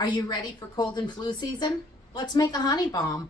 Are you ready for cold and flu season? Let's make a honey balm.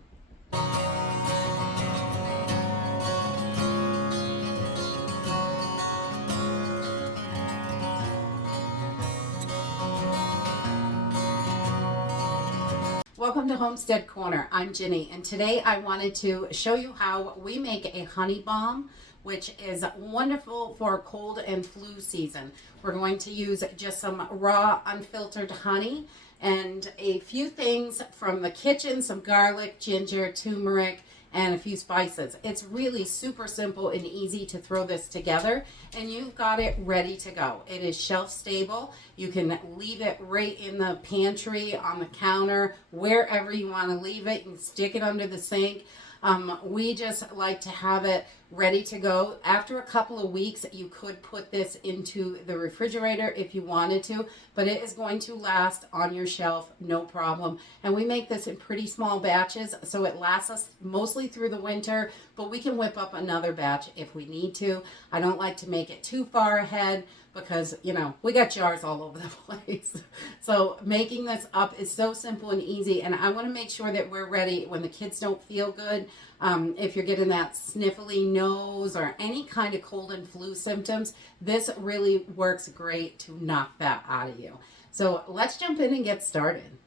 Welcome to Homestead Corner. I'm Ginny, and today I wanted to show you how we make a honey balm, which is wonderful for cold and flu season. We're going to use just some raw, unfiltered honey and a few things from the kitchen, some garlic, ginger, turmeric, and a few spices. It's really super simple and easy to throw this together, and you've got it ready to go. It is shelf stable. You can leave it right in the pantry, on the counter, wherever you want to leave it. You can stick it under the sink. We just like to have it ready to go. After a couple of weeks, you could put this into the refrigerator if you wanted to, but it is going to last on your shelf, no problem. And we make this in pretty small batches, so it lasts us mostly through the winter, but we can whip up another batch if we need to. I don't like to make it too far ahead because, you know, we got jars all over the place. So making this up is so simple and easy, and I want to make sure that we're ready when the kids don't feel good. If you're getting that sniffly nose or any kind of cold and flu symptoms, this really works great to knock that out of you. So let's jump in and get started.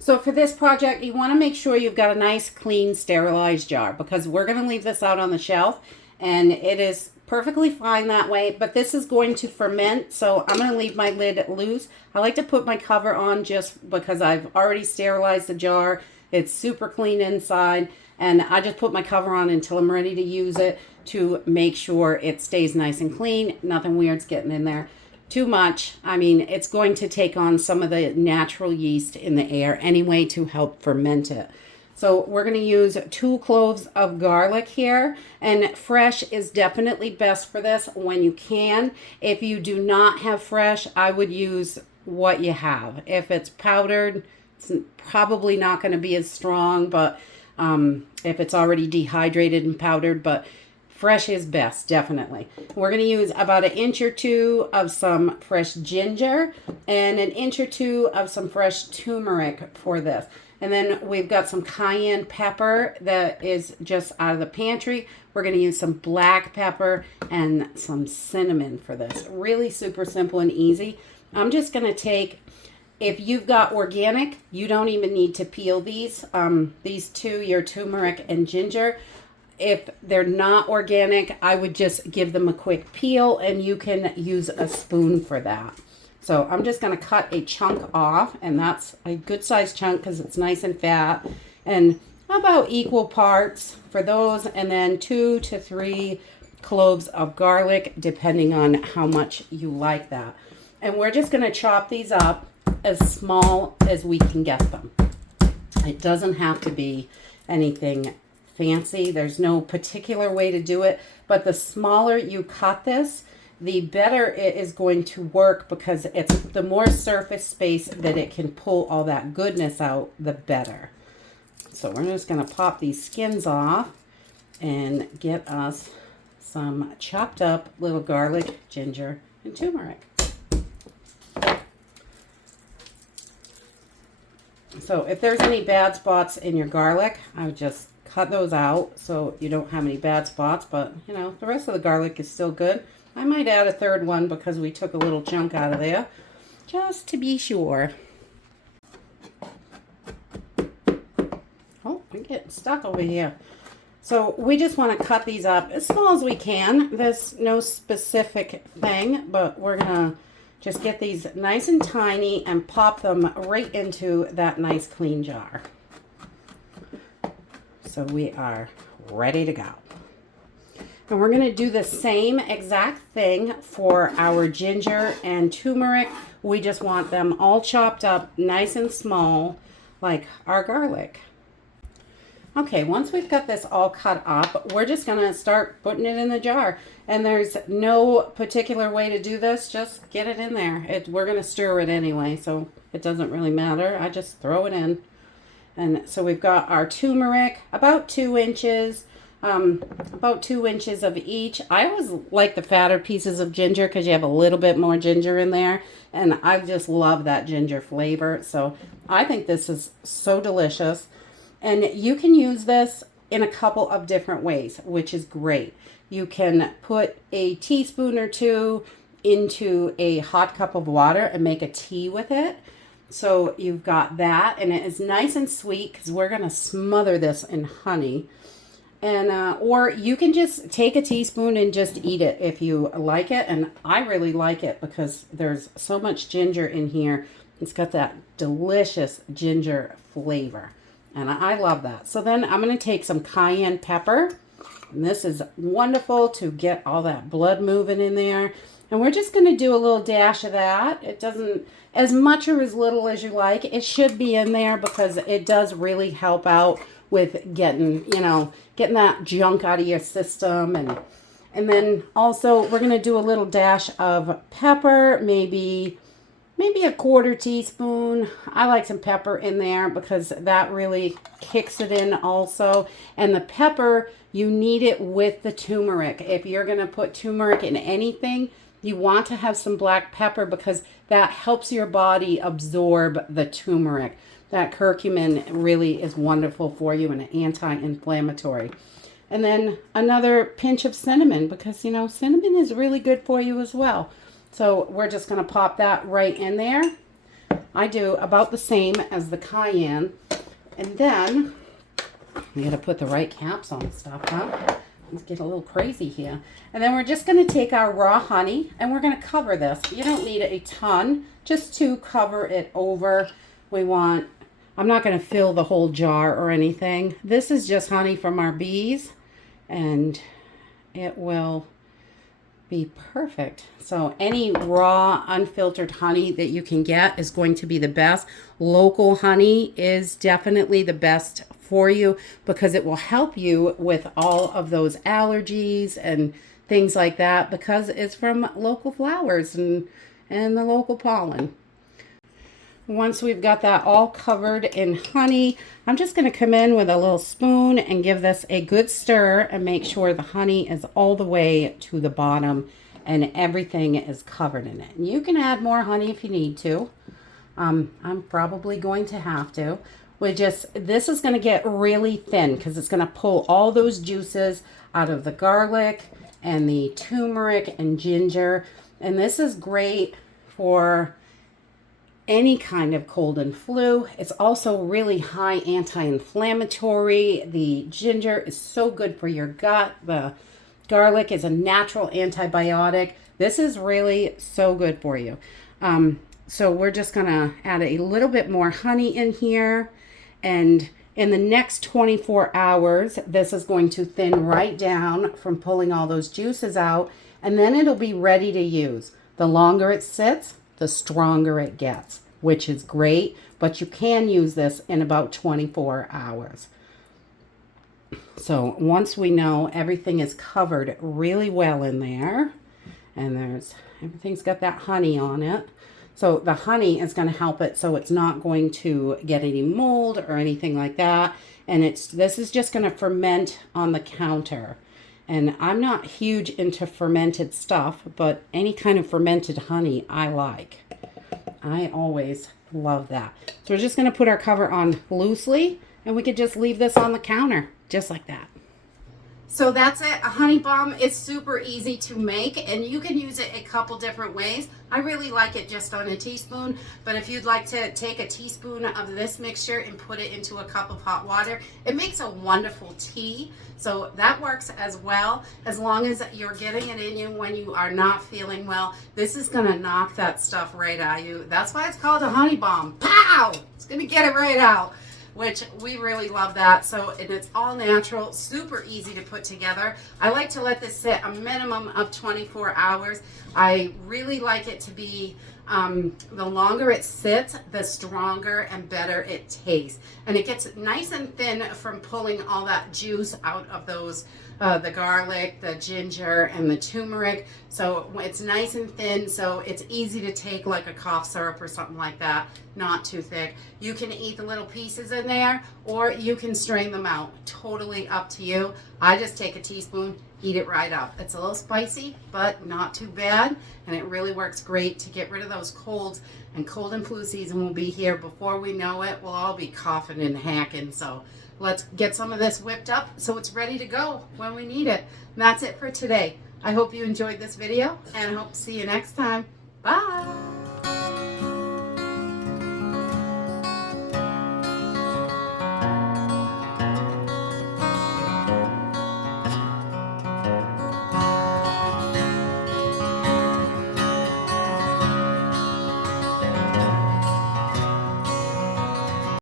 So for this project, you want to make sure you've got a nice, clean, sterilized jar, because we're going to leave this out on the shelf, and it is perfectly fine that way, but this is going to ferment, so I'm going to leave my lid loose. I like to put my cover on just because I've already sterilized the jar. It's super clean inside, and I just put my cover on until I'm ready to use it to make sure it stays nice and clean. Nothing weird's getting in there too much. I mean, it's going to take on some of the natural yeast in the air anyway to help ferment it. So we're going to use 2 cloves of garlic here, and fresh is definitely best for this when you can. If you do not have fresh, I would use what you have. If it's powdered, it's probably not going to be as strong, but if it's already dehydrated and powdered, but fresh is best, definitely. We're going to use about 1 inch or 2 of some fresh ginger and 1 inch or 2 of some fresh turmeric for this. And then we've got some cayenne pepper that is just out of the pantry. We're going to use some black pepper and some cinnamon for this. Really super simple and easy. I'm just going to take, if you've got organic, you don't even need to peel these. These two, your turmeric and ginger. If they're not organic, I would just give them a quick peel, and you can use a spoon for that. So I'm just going to cut a chunk off, and that's a good sized chunk because it's nice and fat, and about equal parts for those, and then 2 to 3 cloves of garlic, depending on how much you like that. And we're just going to chop these up as small as we can get them. It doesn't have to be anything fancy. There's no particular way to do it, but the smaller you cut this, the better it is going to work, because it's the more surface space that it can pull all that goodness out, the better. So we're just going to pop these skins off and get us some chopped up little garlic, ginger, and turmeric. So if there's any bad spots in your garlic, I would just cut those out so you don't have any bad spots, but you know, the rest of the garlic is still good. I might add a 3rd one because we took a little chunk out of there, just to be sure. Oh, I'm getting stuck over here. So we just want to cut these up as small as we can. There's no specific thing, but we're going to just get these nice and tiny and pop them right into that nice clean jar. So we are ready to go. And we're going to do the same exact thing for our ginger and turmeric. We just want them all chopped up nice and small, like our garlic. Okay, once we've got this all cut up, we're just going to start putting it in the jar. And there's no particular way to do this. Just get it in there. We're going to stir it anyway, so it doesn't really matter. I just throw it in. And so we've got our turmeric, about 2 inches. about 2 inches of each. I always like the fatter pieces of ginger because you have a little bit more ginger in there, and I just love that ginger flavor. So I think this is so delicious, and you can use this in a couple of different ways, which is great. You can put a teaspoon or two into a hot cup of water and make a tea with it. So you've got that, and it is nice and sweet because we're going to smother this in honey. And or you can just take a teaspoon and just eat it if you like it. And I really like it because there's so much ginger in here. It's got that delicious ginger flavor, and I love that. So then I'm going to take some cayenne pepper, and this is wonderful to get all that blood moving in there. And we're just going to do a little dash of that. It doesn't, as much or as little as you like, it should be in there because it does really help out with getting, getting that junk out of your system. And then also we're going to do a little dash of pepper, maybe a quarter teaspoon. I like some pepper in there because that really kicks it in also. And the pepper, you need it with the turmeric. If you're going to put turmeric in anything, you want to have some black pepper because that helps your body absorb the turmeric. That curcumin really is wonderful for you and anti-inflammatory. And then another pinch of cinnamon because, cinnamon is really good for you as well. So we're just going to pop that right in there. I do about the same as the cayenne. And then we got to put the right caps on stuff, huh? Let's get a little crazy here. And then we're just going to take our raw honey and we're going to cover this. You don't need a ton, just to cover it over. I'm not going to fill the whole jar or anything. This is just honey from our bees, and it will be perfect. So any raw, unfiltered honey that you can get is going to be the best. Local honey is definitely the best for you because it will help you with all of those allergies and things like that because it's from local flowers and the local pollen. Once we've got that all covered in honey, I'm just going to come in with a little spoon and give this a good stir and make sure the honey is all the way to the bottom and everything is covered in it. And you can add more honey if you need to. I'm probably going to have to. This is going to get really thin because it's going to pull all those juices out of the garlic and the turmeric and ginger. And this is great for any kind of cold and flu. It's also really high anti-inflammatory. The ginger is so good for your gut. The garlic is a natural antibiotic. This is really so good for you. So we're just gonna add a little bit more honey in here, and in the next 24 hours, this is going to thin right down from pulling all those juices out, and then it'll be ready to use. The longer it sits, the stronger it gets, which is great, but you can use this in about 24 hours. So once we know everything is covered really well in there, and everything's got that honey on it, so the honey is going to help it so it's not going to get any mold or anything like that, and this is just going to ferment on the counter. And I'm not huge into fermented stuff, but any kind of fermented honey I like. I always love that. So we're just going to put our cover on loosely, and we could just leave this on the counter just like that. So that's it. A honey balm is super easy to make, and you can use it a couple different ways. I really like it just on a teaspoon, but if you'd like to take a teaspoon of this mixture and put it into a cup of hot water, it makes a wonderful tea. So that works as well, as long as you're getting it in you when you are not feeling well. This is going to knock that stuff right out of you. That's why it's called a honey balm. Pow! It's going to get it right out, which we really love that. So, and it's all natural, super easy to put together. I like to let this sit a minimum of 24 hours. I really like it to be, the longer it sits, the stronger and better it tastes. And it gets nice and thin from pulling all that juice out of those the garlic, the ginger, and the turmeric. So it's nice and thin, so it's easy to take like a cough syrup or something like that, not too thick. You can eat the little pieces in there, or you can strain them out. Totally up to you. I just take a teaspoon, eat it right up. It's a little spicy, but not too bad, and it really works great to get rid of those colds. And cold and flu season will be here before we know it. We'll all be coughing and hacking, so let's get some of this whipped up so it's ready to go when we need it. And that's it for today. I hope you enjoyed this video, and I hope to see you next time. Bye!